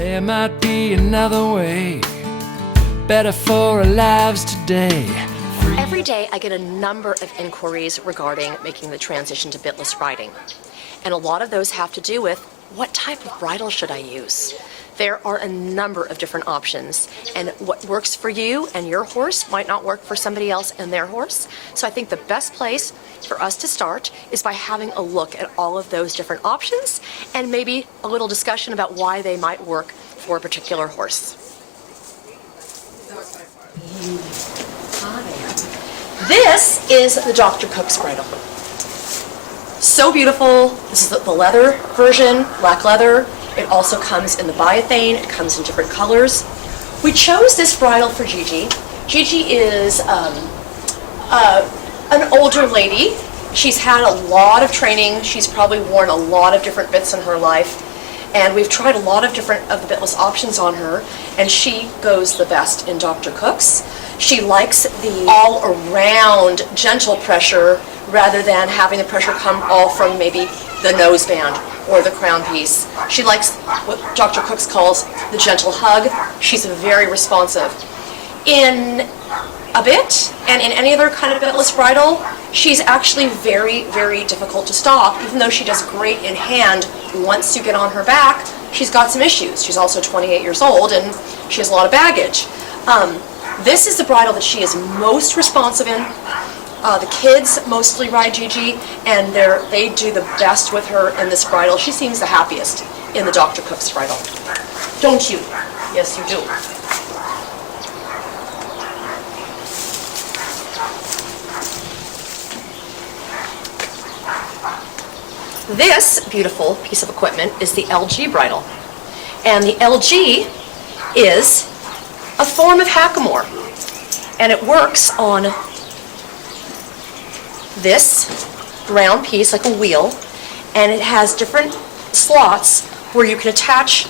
There might be another way, better for our lives today. Every day I get a number of inquiries regarding making the transition to bitless riding. And a lot of those have to do with what type of bridle should I use? There are a number of different options, and what works for you and your horse might not work for somebody else and their horse. So I think the best place for us to start is by having a look at all of those different options and maybe a little discussion about why they might work for a particular horse. This is the Dr. Cook's bridle. So beautiful. This is the leather version, black leather. It also comes in the biothane. It comes in different colors. We chose this bridle for Gigi. Gigi is an older lady. She's had a lot of training. She's probably worn a lot of different bits in her life. And we've tried a lot of different of the bitless options on her, and she goes the best in Dr. Cook's. She likes the all-around gentle pressure rather than having the pressure come all from maybe the noseband or the crown piece. She likes what Dr. Cook's calls the gentle hug. She's very responsive. In a bit, and in any other kind of bitless bridle, she's actually very, very difficult to stop. Even though she does great in hand, once you get on her back, she's got some issues. She's also 28 years old and she has a lot of baggage. This is the bridle that she is most responsive in. The kids mostly ride Gigi, and they do the best with her in this bridle. She seems the happiest in the Dr. Cook's bridle. Don't you? Yes, you do. This beautiful piece of equipment is the LG bridle. And the LG is a form of hackamore. And it works on this round piece, like a wheel, and it has different slots where you can attach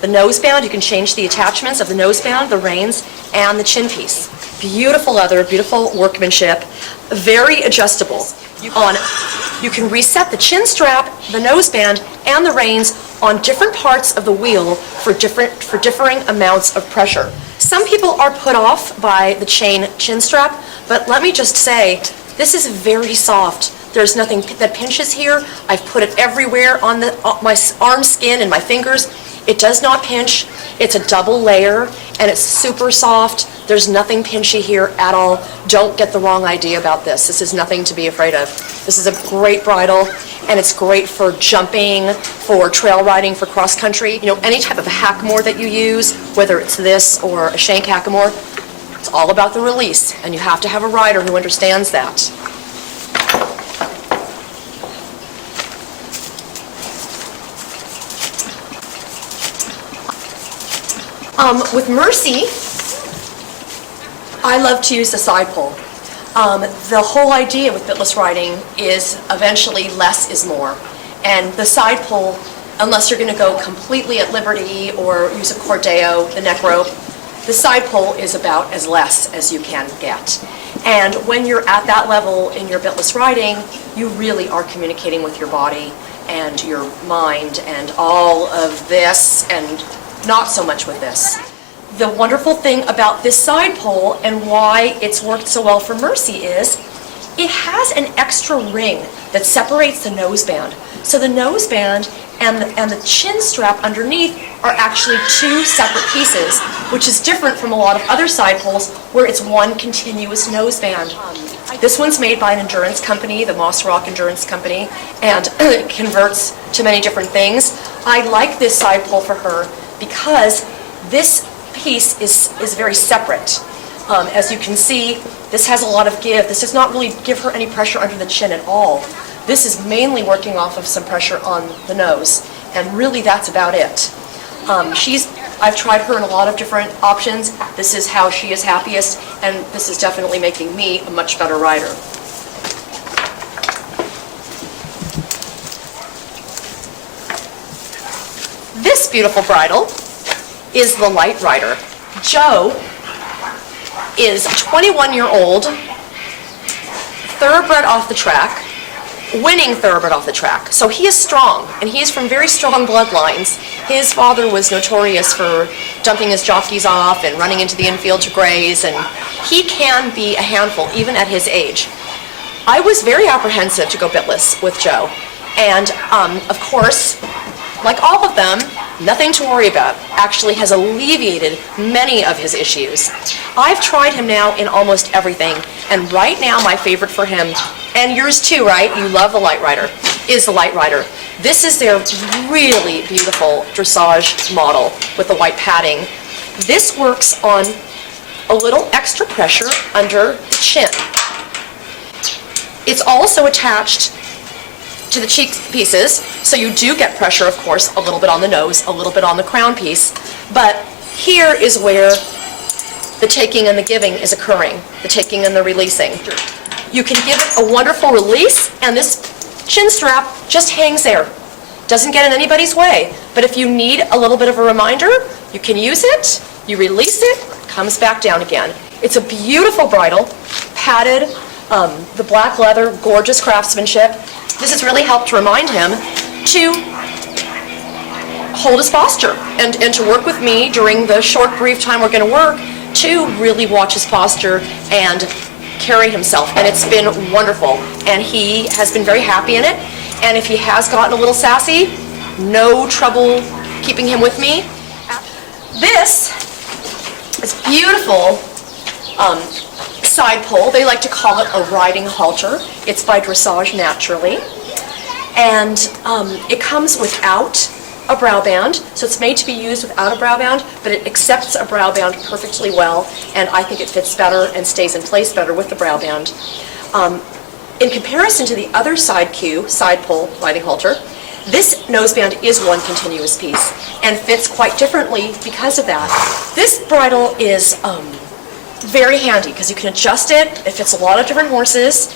the noseband. You can change the attachments of the noseband, the reins, and the chin piece. Beautiful leather, beautiful workmanship, very adjustable. You can reset the chin strap, the noseband, and the reins on different parts of the wheel for differing amounts of pressure. Some people are put off by the chin strap, but let me just say, this is very soft. There's nothing that pinches here. I've put it everywhere on my arm skin and my fingers. It does not pinch. It's a double layer, and it's super soft. There's nothing pinchy here at all. Don't get the wrong idea about this. This is nothing to be afraid of. This is a great bridle, and it's great for jumping, for trail riding, for cross country. You know, any type of hackamore that you use, whether it's this or a shank hackamore, it's all about the release, and you have to have a rider who understands that. With Mercy, I love to use the side pole. The whole idea with bitless riding is eventually less is more. And the side pole, unless you're going to go completely at liberty or use a cordeo, the neck rope, the side pole is about as less as you can get. And when you're at that level in your bitless riding, you really are communicating with your body and your mind and all of this, and not so much with this. The wonderful thing about this side pole and why it's worked so well for Mercy is it has an extra ring that separates the noseband. So the noseband and the chin strap underneath are actually two separate pieces, which is different from a lot of other side poles where it's one continuous noseband. This one's made by an endurance company, the Moss Rock Endurance Company, and it converts to many different things. I like this side pole for her because this piece is very separate. As you can see, this has a lot of give. This does not really give her any pressure under the chin at all. This is mainly working off of some pressure on the nose, and really that's about it. I've tried her in a lot of different options. This is how she is happiest, and this is definitely making me a much better rider. This beautiful bridle is the Light Rider. Joe is a 21-year-old, thoroughbred off the track, winning thoroughbred off the track. So he is strong, and he is from very strong bloodlines. His father was notorious for dumping his jockeys off and running into the infield to graze, and he can be a handful even at his age. I was very apprehensive to go bitless with Joe, and of course, like all of them, nothing to worry about. Actually has alleviated many of his issues. I've tried him now in almost everything, and right now my favorite for him, and yours too, right? You love the Light Rider, is the Light Rider. This is their really beautiful dressage model with the white padding. This works on a little extra pressure under the chin. It's also attached to the cheek pieces, so you do get pressure, of course, a little bit on the nose, a little bit on the crown piece, but here is where the taking and the giving is occurring, the taking and the releasing. You can give it a wonderful release, and this chin strap just hangs there. Doesn't get in anybody's way, but if you need a little bit of a reminder, you can use it, you release it, comes back down again. It's a beautiful bridle, padded, the black leather, gorgeous craftsmanship. This has really helped remind him to hold his posture and to work with me during the short, brief time we're going to work to really watch his posture and carry himself. And it's been wonderful. And he has been very happy in it. And if he has gotten a little sassy, no trouble keeping him with me. This is beautiful side pole. They like to call it a riding halter. It's by Dressage Naturally. And it comes without a brow band, so it's made to be used without a brow band, but it accepts a brow band perfectly well, and I think it fits better and stays in place better with the brow band. In comparison to the other side pole riding halter, this noseband is one continuous piece and fits quite differently because of that. This bridle is very handy because you can adjust it. It fits a lot of different horses.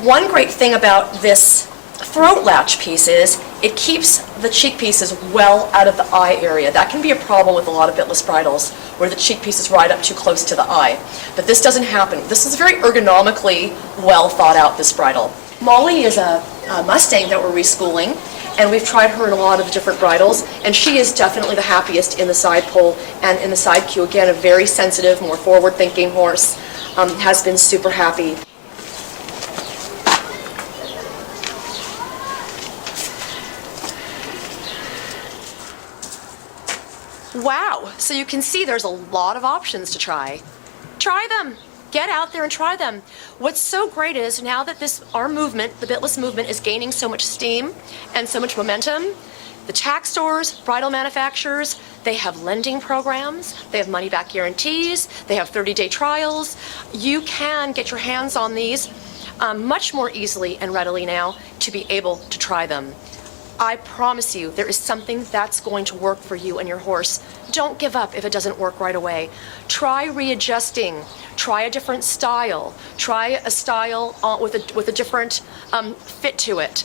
One great thing about this throat latch piece is it keeps the cheek pieces well out of the eye area. That can be a problem with a lot of bitless bridles where the cheek pieces ride up too close to the eye. But this doesn't happen. This is very ergonomically well thought out, this bridle. Molly is a Mustang that we're reschooling, and we've tried her in a lot of different bridles, and she is definitely the happiest in the side pole and in the side queue. Again, a very sensitive, more forward-thinking horse, has been super happy. Wow, so you can see there's a lot of options to try. Try them. Get out there and try them. What's so great is now that our movement, the bitless movement, is gaining so much steam and so much momentum, the tack stores, bridle manufacturers, they have lending programs, they have money-back guarantees, they have 30-day trials. You can get your hands on these much more easily and readily now to be able to try them. I promise you, there is something that's going to work for you and your horse. Don't give up if it doesn't work right away. Try readjusting. Try a different style. Try a style with a different fit to it.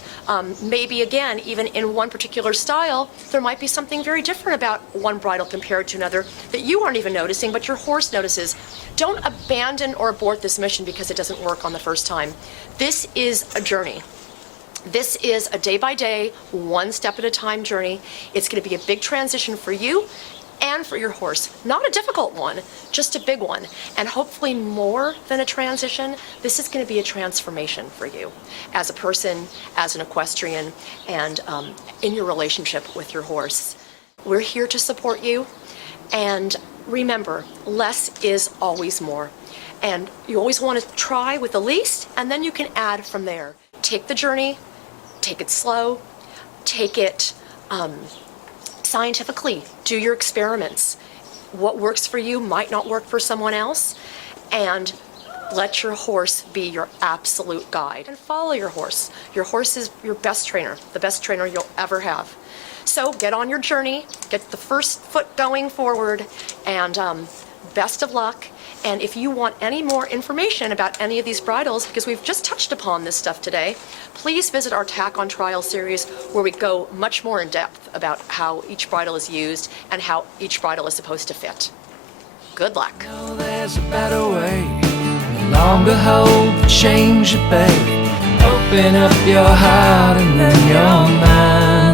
Maybe again, even in one particular style, there might be something very different about one bridle compared to another that you aren't even noticing, but your horse notices. Don't abandon or abort this mission because it doesn't work on the first time. This is a journey. This is a day-by-day, one step at a time journey. It's going to be a big transition for you and for your horse. Not a difficult one, just a big one. And hopefully more than a transition, this is going to be a transformation for you as a person, as an equestrian, and in your relationship with your horse. We're here to support you. And remember, less is always more. And you always want to try with the least, and then you can add from there. Take the journey. Take it slow, take it scientifically, do your experiments. What works for you might not work for someone else, and let your horse be your absolute guide. And follow your horse. Your horse is your best trainer, the best trainer you'll ever have. So get on your journey, get the first foot going forward, and best of luck. And if you want any more information about any of these bridles, because we've just touched upon this stuff today, please visit our Tack on Trial series where we go much more in depth about how each bridle is used and how each bridle is supposed to fit. Good luck. No, there's a better way. No longer hold the change at bay. Open up your heart and then your mind.